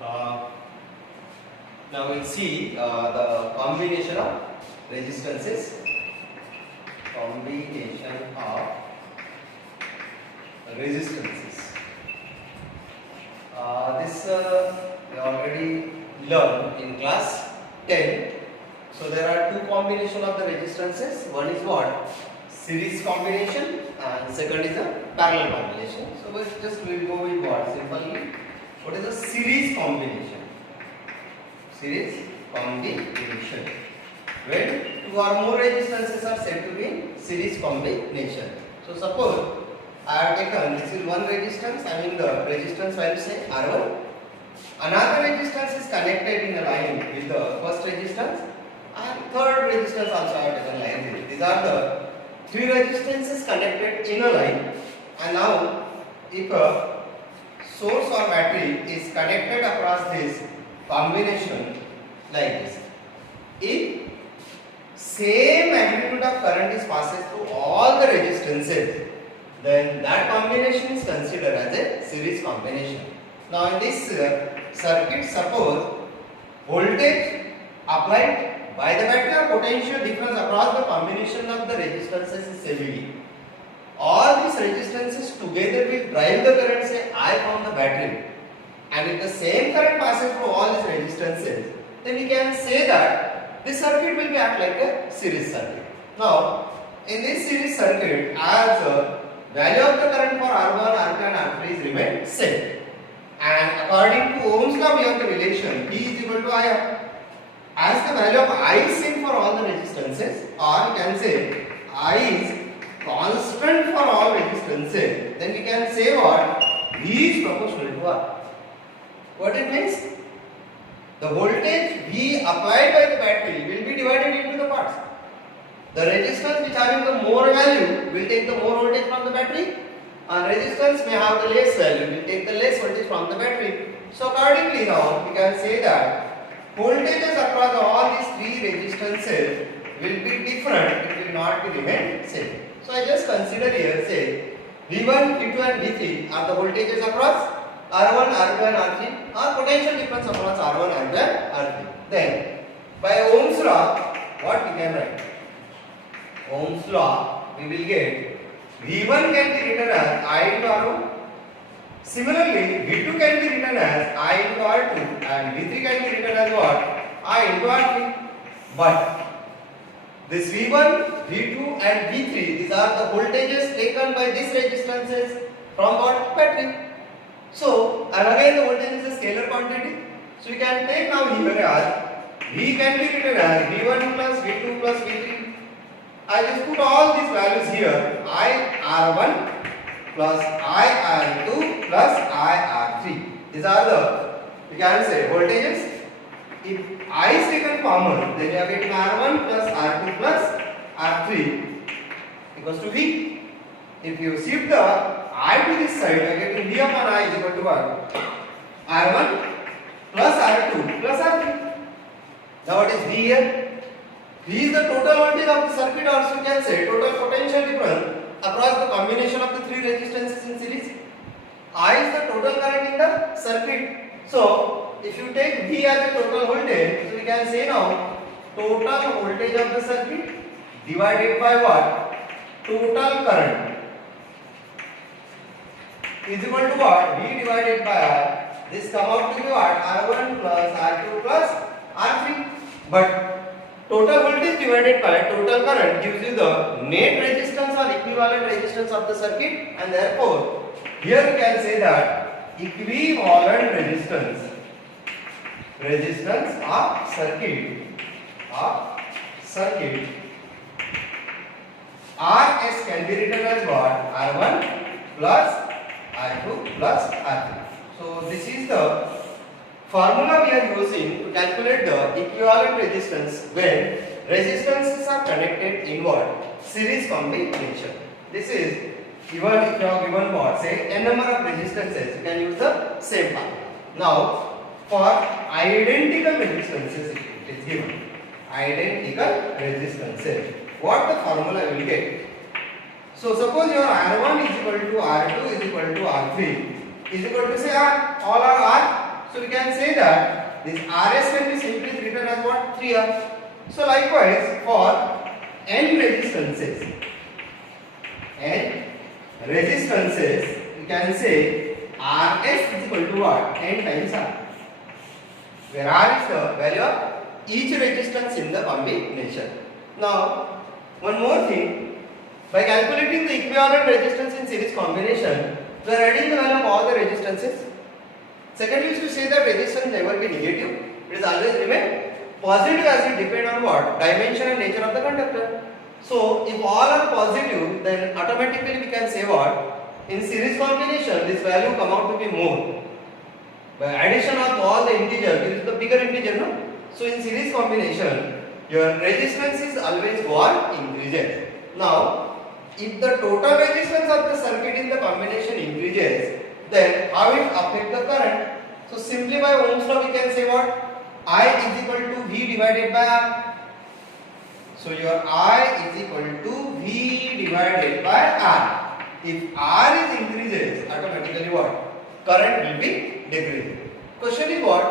Uh, Now we'll see the combination of resistances. Combination of resistances. This we already learned in class 10. So there are two combinations of the resistances. One is what? Series combination, and second is a parallel combination. So we'll go with what? Simply, what is a series combination? Series combination. When two or more resistances are said to be in series combination. So suppose I have taken this is one resistance, I mean the resistance value say R1. Another resistance is connected in a line with the first resistance, and third resistance also I have taken like this. These are the three resistances connected in a line. And now if a source or battery is connected across this combination like this, if same magnitude of current is passes through all the resistances, then that combination is considered as a series combination. Now in this circuit, suppose voltage applied by the battery or potential difference across the combination of the resistances is CVD. All these resistances together will drive the current say I from the battery, and if the same current passes through all these resistances, then we can say that this circuit will be act like a series circuit. Now in this series circuit, as value of the current for R1, R2 and R3 is remain same, and according to Ohm's law we have the relation P is equal to IR. As the value of I is same for all the resistances, or you can say I is constant for all resistances, then we can say what? V is proportional to R. What it means? The voltage V applied by the battery will be divided into the parts. The resistance which having the more value will take the more voltage from the battery, and resistance may have the less value will take the less voltage from the battery. So accordingly now we can say that voltages across all these three resistances will be different, it will not be remain same. So I just consider here say V1, V2 and V3 are the voltages across R1, R2 and R3, or potential difference across R1, R2 and R3. Then by Ohm's law, what we can write? Ohm's law, we will get V1 can be written as I into R1. Similarly, V2 can be written as I into R2, and V3 can be written as what? I into R3. But this V1, V2 and V3, these are the voltages taken by these resistances from what? Battery. So, and again the voltage is a scalar quantity. So, we can take now here as V can be written as V1 plus V2 plus V3. I just put all these values here. I R1 plus I R2 plus I R3. These are the, we can say, voltages. If I is taken common, then we are getting R1 plus R2 plus R3 equals to V. If you shift the I to this side, we are getting V upon I is equal to what? R1 plus R2 plus R3. Now what is V here? V is the total voltage of the circuit, also you can say total potential difference across the combination of the three resistances in series. I is the total current in the circuit. So if you take V as a total voltage, so we can say now total voltage of the circuit divided by what? Total current is equal to what? V divided by R. This come out to be what? R1 plus R2 plus R3. But total voltage divided by total current gives you the net resistance or equivalent resistance of the circuit, and therefore here we can say that equivalent resistance of circuit Rs can be written as what? R1 plus R2 plus R3. So this is the formula we are using to calculate the equivalent resistance when resistances are connected in what? Series combination. This is even if you have given what? Say n number of resistances, you can use the same formula. Now for identical resistances it is given. Identical resistances. What the formula will get? So suppose your R1 is equal to R2 is equal to R3 is equal to say R, all are R. So we can say that this Rs can be simply written as what? 3R. So likewise for n resistances, we can say Rs is equal to what? N times R, where R is the value of each resistance in the combination. Now, one more thing, by calculating the equivalent resistance in series combination, we are adding the value of all the resistances. Second is to say that resistance never be negative, it is always remain positive as it depend on what? Dimension and nature of the conductor. So, if all are positive, then automatically we can say what? In series combination, this value come out to be more. By addition of all the integer gives the bigger integer, no? So in series combination, your resistance is always go on increases. Now, if the total resistance of the circuit in the combination increases, then how it affect the current? So simply by Ohm's law we can say what? I is equal to V divided by R. So your I is equal to V divided by R. If R is increases, automatically what? Current will be decreasing. Question is what?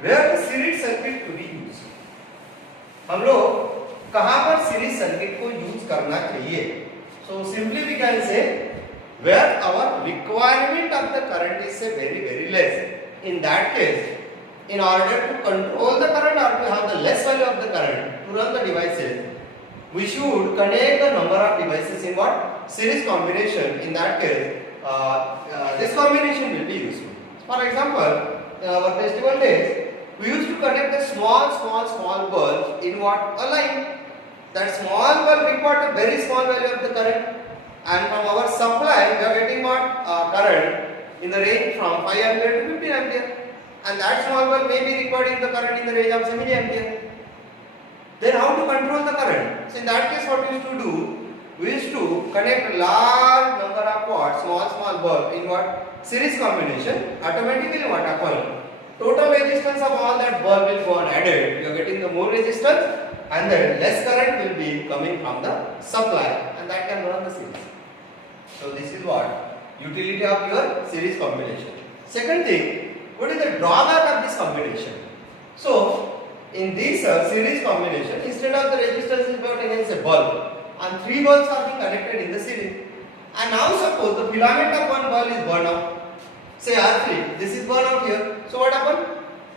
Where the series circuit to be used? हम लोग कहाँ पर series circuit को use करना चाहिए? So simply we can say where our requirement of the current is very less. In that case, in order to control the current or to have the less value of the current to run the devices, we should connect the number of devices in what? Series combination. In that case, this combination will be useful. For example, in our festival days, we used to connect the small bulb in what? A line. That small bulb required a very small value of the current, and from our supply we are getting what? Current in the range from 5 ampere to 15 ampere, and that small bulb may be required in the current in the range of 70 ampere. Then how to control the current? So in that case, what we used to do? We used to connect a large number of what? Small bulb in what? Series combination. Automatically what happens? Total resistance of all that bulb will go on added. You are getting the more resistance, and then less current will be coming from the supply, and that can run the series. So this is what? Utility of your series combination. Second thing, what is the drawback of this combination? So in this series combination, instead of the resistance is brought against a bulb, and 3 bulbs are being connected in the series. And now suppose the filament of one bulb is burned out. Say R3, this is burned out here. So what happened?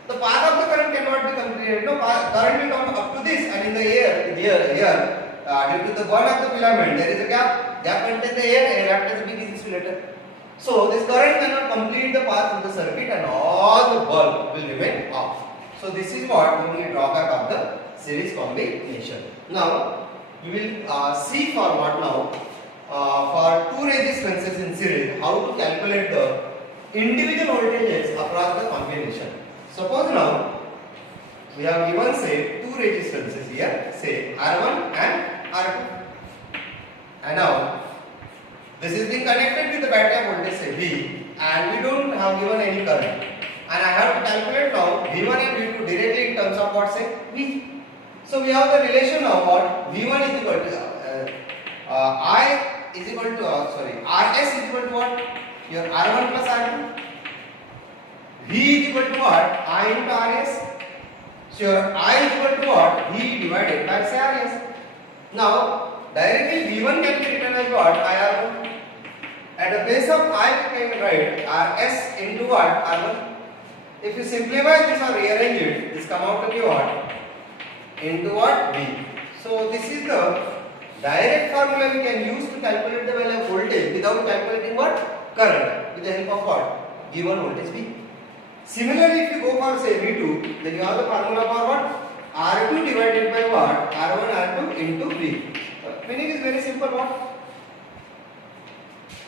The path of the current cannot be completed. No, current will come up to this, and in the air, due to the burn of the filament, there is a gap. Gap contains the air acts as a big insulator. So this current cannot complete the path of the circuit, and all the bulb will remain off. So this is what the only drawback of the series combination. Now you will see for what now? For 2 resistances in series, how to calculate the individual voltages across the combination. Suppose now we have given say 2 resistances here, say R1 and R2, and now this is being connected with the battery voltage say V, and we don't have given any current, and I have to calculate now V1 and V2 directly in terms of what say V. So we have the relation of what? V1 is equal to Rs is equal to what? Your R1 plus R2. V is equal to what? I into Rs. So your I is equal to what? V divided by say Rs. Now directly V1 can be written as what? IR1. At the base of I we can write Rs into what? R1. If you simplify this or rearrange it, this come out to be what? Into what? V. So this is the direct formula we can use to calculate the value of voltage without calculating what? Current, with the help of what? Given voltage V. Similarly, if you go for say V2, then you have the formula for what? R2 divided by what? R1 R2 into V. Meaning is very simple what?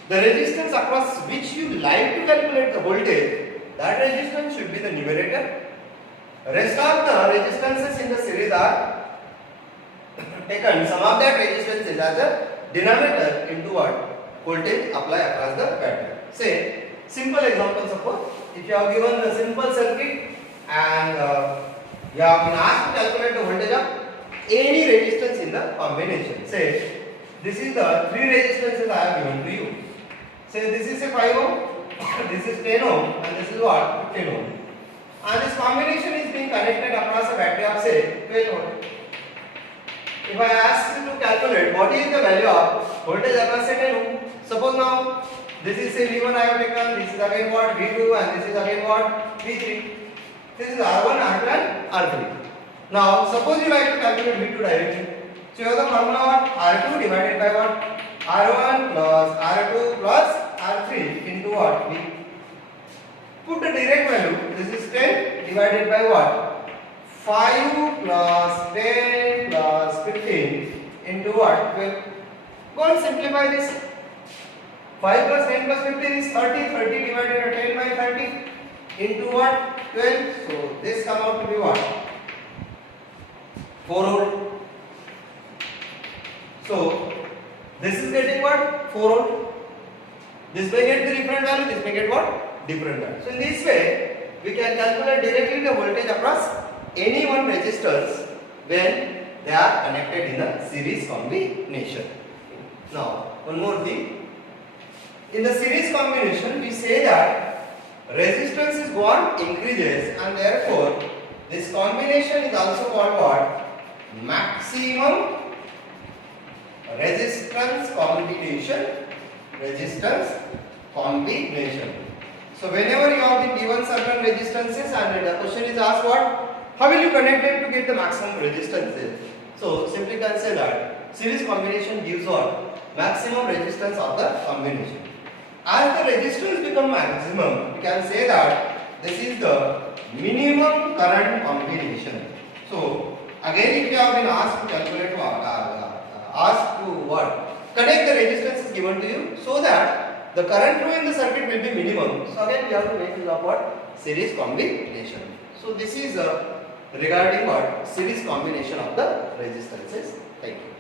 The resistance across which you like to calculate the voltage, that resistance should be the numerator. Rest of the resistances in the series are taken, some of that resistances as a denominator into what? Voltage apply across the battery. Say, simple example, suppose if you have given a simple circuit and you have been asked to calculate the voltage of any resistance in the combination. Say, this is the 3 resistances I have given to you. Say, this is a 5 ohm, this is 10 ohm, and this is what? 15 ohm. and this combination is being connected across a battery of say 12 volt. If I ask you to calculate what is the value of voltage across say 10 ohm, suppose now this is say V1 I have taken, this is again what V2 and this is again what V3. This is R1, R2 and R3. Now suppose you like to calculate V2 directly. So you have the formula what? R2 divided by what? R1 plus R2 plus R3 into what? V. Put the direct value. This is 10 divided by what? 5 plus 10 plus 15 into what? 12. Go and simplify this. 5 plus 10 plus 15 is 30. 30 divided by 10 by 30 into what? 12. So this come out to be what? 4 volt. So this is getting what? 4 volt. This may get the different value, this may get what? Different value. So in this way, we can calculate directly the voltage across any one resistors when they are connected in a series combination. Now, one more thing. In the series combination, we say that resistance is what? Increases, and therefore this combination is also called what? Maximum resistance combination. Resistance combination. So whenever you have been given certain resistances and the question is asked what? How will you connect them to get the maximum resistance? So simply can say that series combination gives what? Maximum resistance of the combination. As the resistance become maximum, we can say that this is the minimum current combination. So again, if you have been asked to calculate what? Connect the resistance is given to you so that the current flow in the circuit will be minimum. So again, we have to make use of what? Series combination. So this is regarding what? Series combination of the resistances. Thank you.